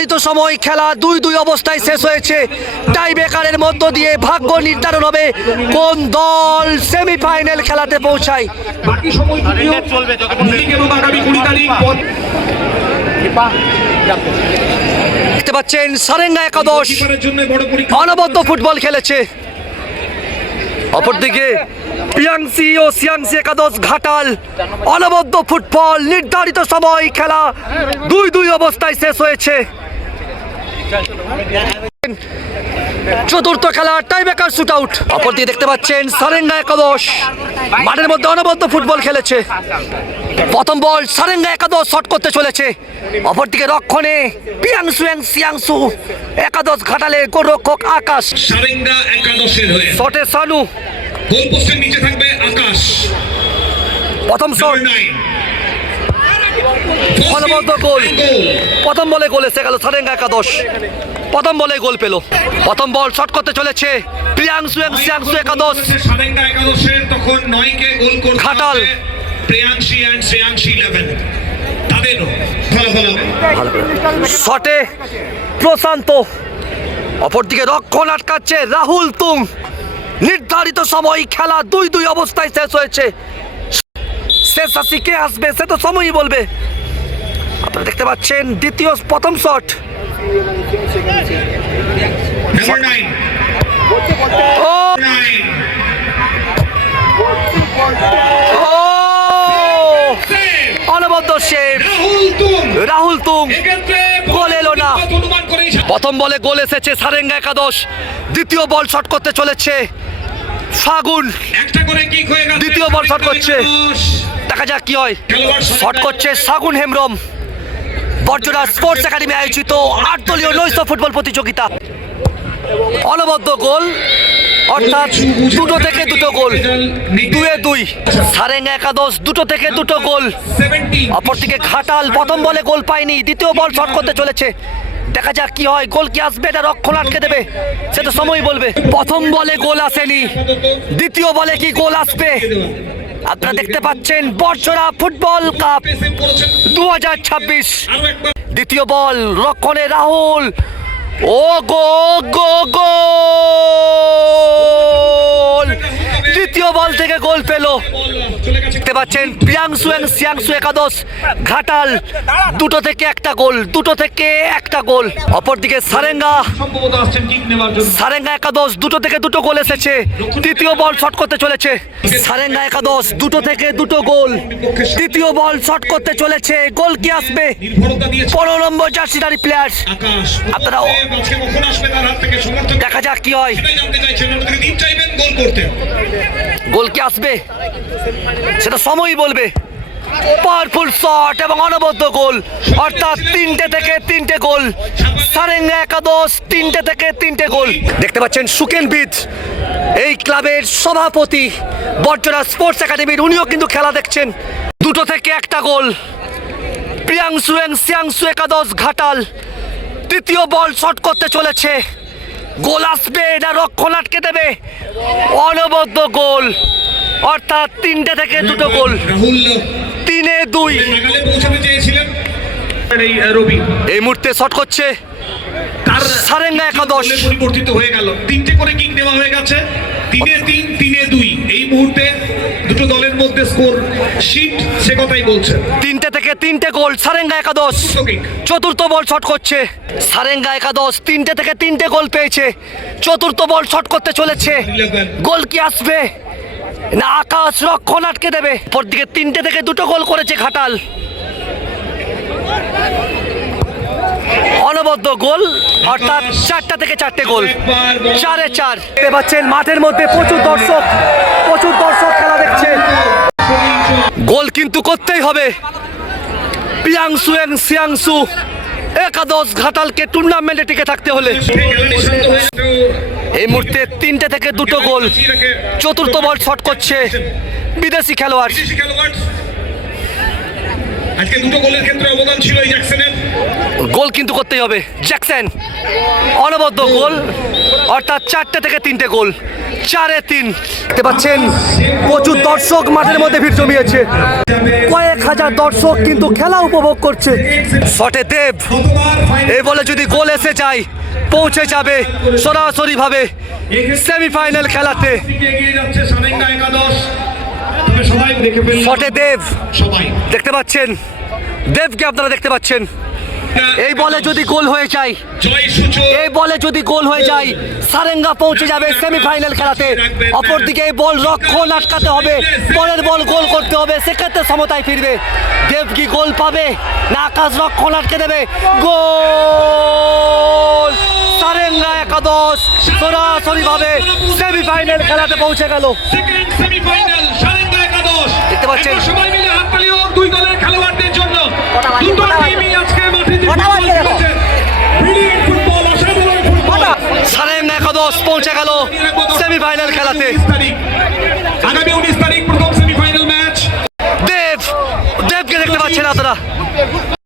নির্ধারিত সময় খেলা 2-2 অবস্থায় শেষ হয়েছে। টাই ব্রেকারের মধ্য দিয়ে ভাগ্য নির্ধারণ হবে কোন দল সেমিফাইনাল খেলাতে পৌঁছায়। দেখতে পাচ্ছেন সারেঙ্গা একাদশ অনবদ্য ফুটবল খেলেছে, অপরদিকে পিয়াংসি ও সিয়াংসি একাদশ ঘাটাল অনবদ্য ফুটবল। নির্ধারিত সময় খেলা 2-2 অবস্থায় শেষ হয়েছে। চতুর্থ খেলা টাইব্রেকার শুট আউট। অপরদিকে দেখতে পাচ্ছেন সারেঙ্গা একাদশ মাঠের মধ্যে অনবদ্য ফুটবল খেলেছে। প্রথম বল সারেঙ্গা একাদশ শট করতে চলেছে, অপরদিকে রক্ষণে পিয়াংসু সিয়াংসু একাদশ ঘাটালের গোলরক্ষক আকাশ। সারেঙ্গা একাদশের হয়ে শটে সানু, গোল পোস্টের নিচে থাকবে আকাশ। প্রথম শট অনবদ্য গোল। প্রথম বলে গোল এসে গেল সারেঙ্গা একাদশ, প্রথম বলে গোল পেল। প্রথম বল শট করতে চলেছে প্রিয়াংশু সিয়াংশু একাদশ। সারেঙ্গা একাদশের তখন 9 কে গোল করতে ঘাটাল প্রিয়াংশি এন্ড শ্রেয়াংশি 11 তাদেরও ফলাফল শটে প্রশান্ত, অপরদিকে রক্ষণ আটকাচ্ছে রাহুল তুং। নির্ধারিত সময় খেলা 2-2 অবস্থায় শেষ হয়েছে। শেষ আসি কে আসবে সে তো সময়ই বলবে। আপনারা দেখতে পাচ্ছেন দ্বিতীয় প্রথম শট অনবদ্য সেভ রাহুল তুং, গোল এলো না। প্রথম বলে গোল এসেছে সারেঙ্গা একাদশ, দ্বিতীয় বল শট করতে চলেছে ফাগুন। দ্বিতীয় বল শট করছে, দেখা যাক কি হয়। শট করছে সাগুন হেমব্রম। বর্জরা স্পোর্টস একাডেমি আয়োজিত 8 দলীয় নৈশ ফুটবল প্রতিযোগিতা। অনবদ্য গোল, অর্থাৎ 2 থেকে 2 গোল, 2-2। সারেঙ্গা একাদশ 2 থেকে 2 গোল। অপরদিকে ঘাটাল প্রথম বলে গোল পায়নি, দ্বিতীয় বল শট করতে চলেছে, দেখা যাক কি হয়। গোল কি আসবে না রক্ষণ আটকে দেবে সেটা সময় বলবে। প্রথম বলে গোল আসেনি, দ্বিতীয় বলে কি গোল আসবে? আপনারা দেখতে পাচ্ছেন বর্ষরা ফুটবল কাপ 2026। দ্বিতীয় বল রক্ষণে রাহুল, ও গোল! দ্বিতীয় বল থেকে গোল পেল। দেখতে পাচ্ছেন প্রিয়াংশু সিয়াংশু একাদশ ঘাটাল 2 থেকে 1 গোল, 2 থেকে 1 গোল। অপরদিকে সারেঙ্গা একাদশ 2 থেকে 2 গোল এসেছে, তৃতীয় বল শট করতে চলেছে। সারেঙ্গা একাদশ 2 থেকে 2 গোল, তৃতীয় বল শট করতে চলেছে, গোল কি আসবে? 15 নম্বর জার্সিধারী প্লেয়ার। আপনারা দেখা যাক কি হয়, গোল কি আসবে সেটা সময়ই বলবে। পাওয়ারফুল শট এবং অনবদ্য গোল, অর্থাৎ 3 থেকে 3 গোল। সারেঙ্গা একাদশ 3 থেকে 3 গোল। দেখতে পাচ্ছেন সুকেনবিদ এই ক্লাবের সভাপতি বর্জরা স্পোর্টস একাডেমির, উনিও কিন্তু খেলা দেখছেন। 2 থেকে 1 গোল। প্রিয়াংশু সিয়াংশু একাদশ ঘাটাল তৃতীয় বল শট করতে চলেছে, গোল আসবে না রক্ষণ আটকে দেবে? অনবদ্য গোল, অর্থাৎ 3 থেকে 2 গোল, 3-2। এই মুহূর্তে শট করছে সারেঙ্গা একাদশ। পরিবর্তিত হয়ে গেল, 3টে করে কিক নেওয়া হয়ে গেছে, 3-3 3-2। এই মুহূর্তে দুটো দলের মধ্যে স্কোর শীট সে কথাই বলছে। 3 থেকে 3 গোল সারেঙ্গা একাদশ। চতুর্থ বল শট করছে সারেঙ্গা একাদশ, 3 থেকে 3 গোল পেয়েছে, চতুর্থ বল শট করতে চলেছে, গোল কি আসবে না আকাশ রক্ষণ আটকে দেবে? পরদিকে 3 থেকে 2 গোল করেছে ঘাটাল। অনবদ্য গোল, অর্থাৎ 4 থেকে 4 গোল, 4-4। দেখতে পাচ্ছেন মাঠের মধ্যে প্রচুর দর্শক খেলা দেখছে। গোল কিন্তু করতেই হবে। পিয়াংশু সিয়াংশু একাদশ ঘাটালকে টুর্নামেন্টে টিকে থাকতে হলে। এই মুহূর্তে 3 থেকে 2 গোল, চতুর্থ বল শট করছে বিদেশি খেলোয়াড়। আজকে 2 গোলের ক্ষেত্রে অবদান ছিল এই জ্যাকসনের। গোল কিন্তু করতেই হবে। জ্যাকসন অনবদ্য গোল, অর্থাৎ 4 থেকে 3 গোল, 4-3 দেখতে পাচ্ছেন প্রচুর দর্শক মাঠের মধ্যে ভিড় জমিয়েছে, কয়েক হাজার দর্শক কিন্তু খেলা উপভোগ করছে। শটে দেব, এই বলে যদি গোল এসে যায় পৌঁছে যাবে সরাসরি ভাবে সেমিফাইনাল খেলাতে। এগিয়ে যাচ্ছে সারেঙ্গা একাদশ, তবে সবাই দেখে ফেলল, শটে দেব সবাই দেখতে পাচ্ছেন, দেবকে আপনারা দেখতে পাচ্ছেন, এই বলে যদি গোল হয়ে যায়, জয় সূচক এই বলে যদি গোল হয়ে যায় সারেঙ্গা পৌঁছে যাবে সেমিফাইনাল খেলাতে। অপরদিকে এই বল রক্ষণ আটকাতে হবে, পরের বল গোল করতে হবে, সেক্ষেত্রে সমতায় ফিরবে। দেব কি গোল পাবে না আকাশ রক্ষণ আটকে দেবে? গোল! সারেঙ্গা একাদশ সরাসরি ভাবে সেমিফাইনাল খেলাতে পৌঁছে গেল। সেকেন্ড সেমিফাইনাল সারেঙ্গা একাদশ। দেখতে পাচ্ছেন। একবার সবাই মিলে হাততালি হোক দুই দলের খেলোয়াড়দের জন্য। দুটো টিমই আজকে মাঠে যে ফুটবল খেলেছে, ব্রিলিয়ান্ট ফুটবল, অসাধারণ ফুটবল। সারেঙ্গা একাদশ পৌঁছে গেল সেমিফাইনাল খেলাতে। 19 তারিখ, আগামী 19 তারিখ প্রথম সেমিফাইনাল ম্যাচ। দেবকে দেখতে পাচ্ছেন আপনারা।